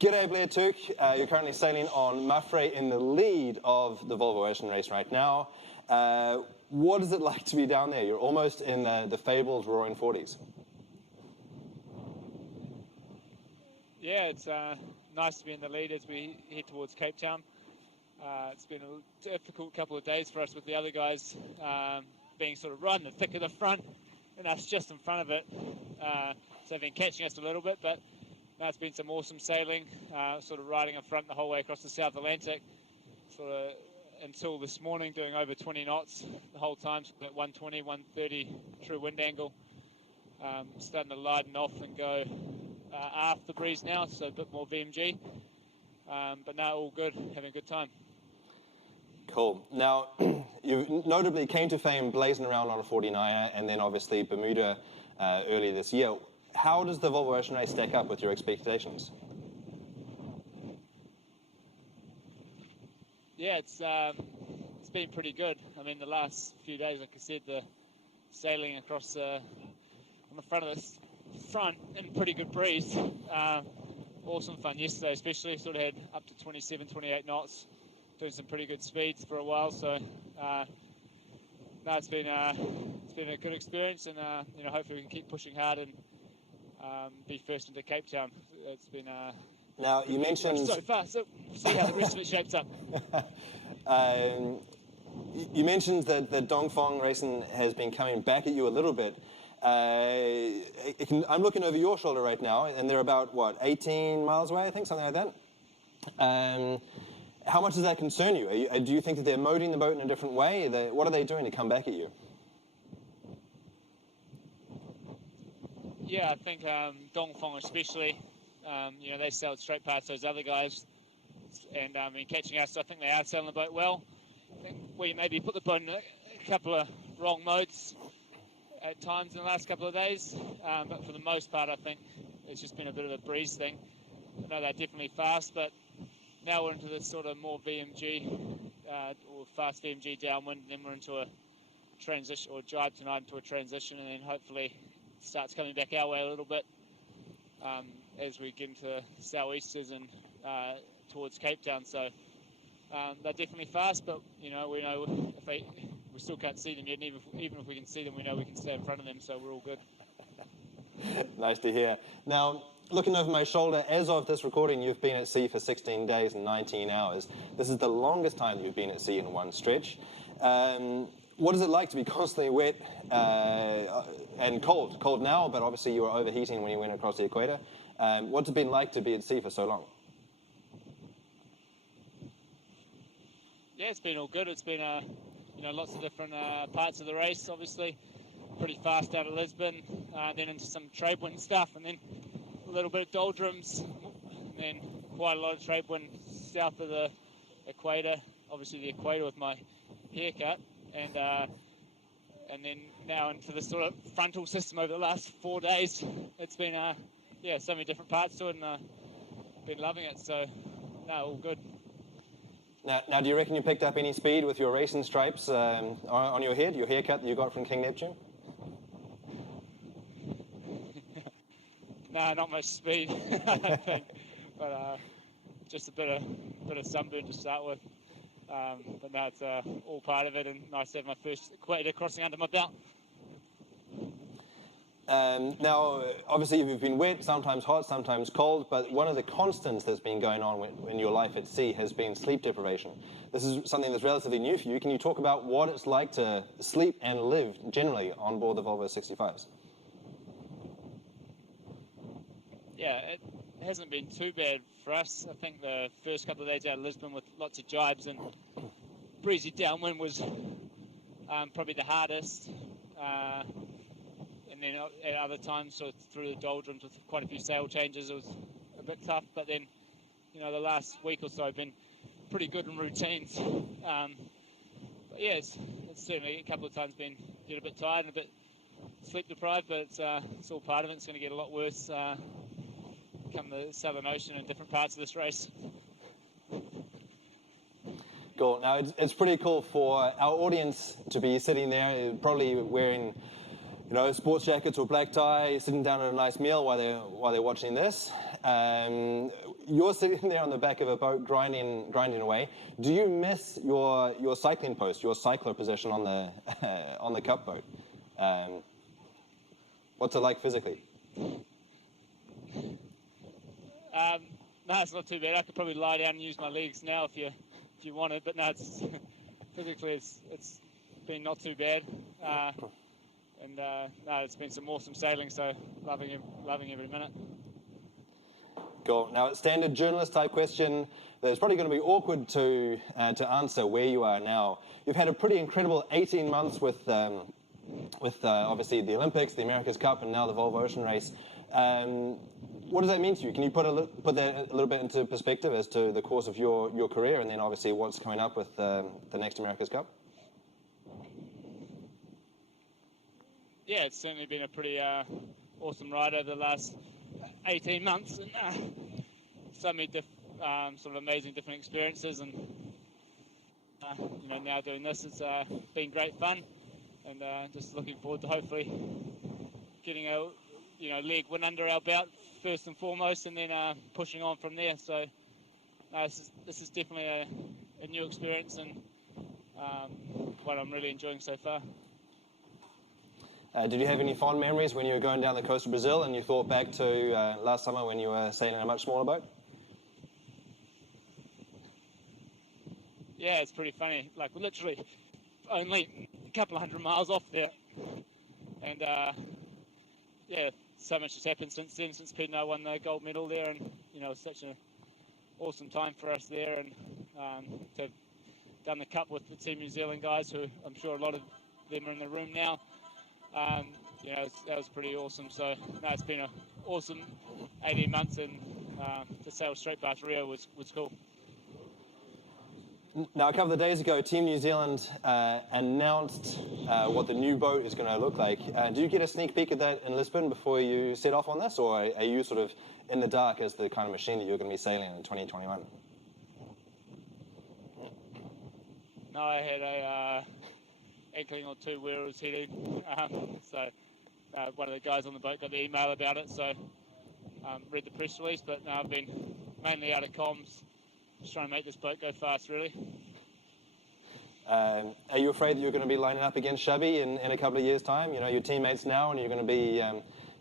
G'day, Blair Tuke. You're currently sailing on Mafre in the lead of the Volvo Ocean Race right now. What is it like to be down there? You're almost in the fabled Roaring 40s. Yeah, it's nice to be in the lead as we head towards Cape Town. It's been a difficult couple of days for us with the other guys being sort of right in the thick of the front and us just in front of it. So they've been catching us a little bit, but it's been some awesome sailing, sort of riding in front the whole way across the South Atlantic, sort of until this morning doing over 20 knots the whole time, so at 120, 130 true wind angle. Starting to lighten off and go aft the breeze now, so a bit more VMG. But now all good, having a good time. Cool. Now, you notably came to fame blazing around on a 49er and then obviously Bermuda earlier this year. How does the Volvo Ocean Race stack up with your expectations? Yeah, it's been pretty good. I mean, the last few days, like I said, the sailing across on the front of this front in pretty good breeze. Awesome fun yesterday, especially. Sort of had up to 27, 28 knots, doing some pretty good speeds for a while. So, no, it's been a good experience, and hopefully we can keep pushing hard and be first into Cape Town. It's been now you mentioned so far, so see how the rest of it shapes up. You mentioned that the Dongfang racing has been coming back at you a little bit. I'm looking over your shoulder right now, and they're about, what, 18 miles away, I think, something like that? How much does that concern you? Do you think that they're moding the boat in a different way? What are they doing to come back at you? Yeah, I think Dongfang especially, they sailed straight past those other guys, and in catching us, I think they outsailing the boat well. I think we maybe put the boat in a couple of wrong modes at times in the last couple of days, but for the most part, I think it's just been a bit of a breeze thing. I know they're definitely fast, but now we're into this sort of more VMG, or fast VMG downwind, and then we're into a transition, or jibe tonight into a transition, and then hopefully it starts coming back our way a little bit as we get into southeasters and towards Cape Town. So they're definitely fast, but we know if we still can't see them yet, and even if we can see them, we know we can stay in front of them, so we're all good. Nice to hear. Now, looking over my shoulder, as of this recording, you've been at sea for 16 days and 19 hours. This is the longest time you've been at sea in one stretch. What is it like to be constantly wet and cold? Cold now, but obviously you were overheating when you went across the equator. What's it been like to be at sea for so long? Yeah, it's been all good. It's been lots of different parts of the race, obviously. Pretty fast out of Lisbon, then into some trade wind stuff, and then a little bit of doldrums, and then quite a lot of trade wind south of the equator. Obviously the equator with my haircut, and then now into the sort of frontal system over the last 4 days. It's been so many different parts to it, and been loving it. So no, all good. Now, do you reckon you picked up any speed with your racing stripes on your head, your haircut that you got from King Neptune? No, not much speed, I don't think. But just a bit of sunburn to start with. But no, it's all part of it, and nice to have my first equator crossing under my belt. Now, obviously you've been wet, sometimes hot, sometimes cold, but one of the constants that's been going on in your life at sea has been sleep deprivation. This is something that's relatively new for you. Can you talk about what it's like to sleep and live generally on board the Volvo 65s? Yeah, it hasn't been too bad for us. I think the first couple of days out of Lisbon with lots of jibes and breezy downwind was probably the hardest. And then at other times, sort of through the doldrums with quite a few sail changes, it was a bit tough. But then, the last week or so have been pretty good in routines. But yeah, it's certainly a couple of times been a bit tired and a bit sleep deprived, but it's all part of it. It's going to get a lot worse come the Southern Ocean and different parts of this race. Cool. Now, it's pretty cool for our audience to be sitting there, probably wearing sports jackets or black tie, sitting down at a nice meal while they're watching this. you're sitting there on the back of a boat grinding away. Do you miss your cycling post, your cycler position on the on the cup boat? What's it like physically? No, it's not too bad. I could probably lie down and use my legs now if you wanted, but no, it's physically it's been not too bad. And no, it's been some awesome sailing, so loving every minute. Cool. Now, a standard journalist type question that's probably going to be awkward to answer where you are now. You've had a pretty incredible 18 months with obviously the Olympics, the America's Cup, and now the Volvo Ocean Race. What does that mean to you? Can you put that a little bit into perspective as to the course of your career, and then obviously what's coming up with the next America's Cup? Yeah, it's certainly been a pretty awesome ride over the last 18 months, and so many sort of amazing different experiences, and now doing this, it's been great fun, and just looking forward to hopefully getting a leg win under our belt first and foremost, and then pushing on from there. So this is definitely a new experience, and what I'm really enjoying so far. Did you have any fond memories when you were going down the coast of Brazil and you thought back to last summer when you were sailing a much smaller boat? Yeah, it's pretty funny. Like, we're literally only a couple of 100 miles off there, and yeah, so much has happened since then, since Pete and I won the gold medal there, and it's such an awesome time for us there, and to have done the cup with the Team New Zealand guys, who I'm sure a lot of them are in the room now. That was pretty awesome. So no, it's been an awesome 18 months, and to sail straight past Rio was cool. Now, a couple of days ago, Team New Zealand announced what the new boat is going to look like. Did you get a sneak peek at that in Lisbon before you set off on this, or are you sort of in the dark as the kind of machine that you're going to be sailing in 2021? No, I had a inkling or two where it was heading. So one of the guys on the boat got the email about it, so read the press release, but no, I've been mainly out of comms, just trying to make this boat go fast, really. Are you afraid that you're going to be lining up against Chubby in a couple of years' time? Your teammates now, and you're going to be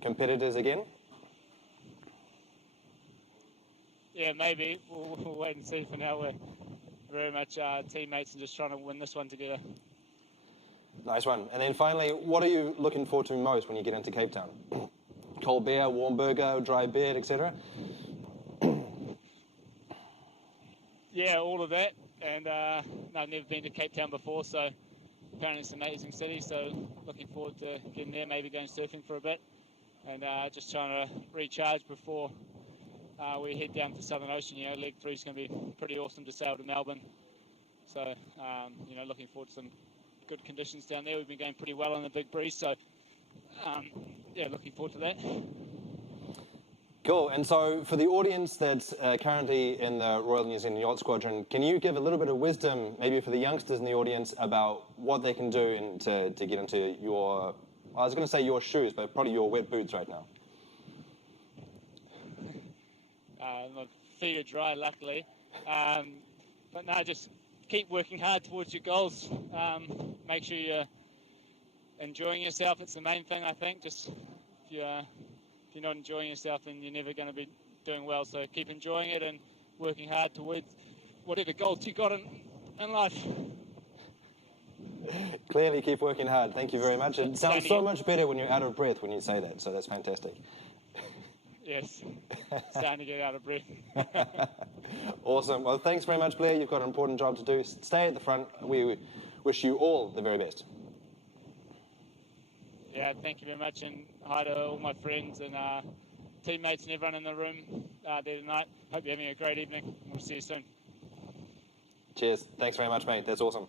competitors again? Yeah, maybe. We'll wait and see. For now, we're very much teammates and just trying to win this one together. Nice one. And then finally, what are you looking forward to most when you get into Cape Town? Cold beer, warm burger, dry beard, etc.? Yeah, all of that. And I've never been to Cape Town before, so apparently it's an amazing city, so looking forward to getting there, maybe going surfing for a bit, and just trying to recharge before we head down to Southern Ocean. Leg 3 is going to be pretty awesome to sail to Melbourne. So, looking forward to some good conditions down there. We've been going pretty well on the big breeze, so yeah, looking forward to that. Cool. And so for the audience that's currently in the Royal New Zealand Yacht Squadron, can you give a little bit of wisdom, maybe for the youngsters in the audience, about what they can do to get into your, I was going to say your shoes, but probably your wet boots right now? My feet are dry, luckily. But no, just keep working hard towards your goals. Make sure you're enjoying yourself. It's the main thing, I think. Just if you're not enjoying yourself, then you're never going to be doing well. So keep enjoying it and working hard towards whatever goals you got in life. Clearly keep working hard. Thank you very much. It sounds so much better when you're out of breath when you say that, so that's fantastic. Yes, starting to get out of breath. Awesome. Well, thanks very much, Blair. You've got an important job to do. Stay at the front. We wish you all the very best. Yeah, thank you very much, and hi to all my friends and teammates and everyone in the room there tonight. Hope you're having a great evening. We'll see you soon. Cheers. Thanks very much, mate. That's awesome.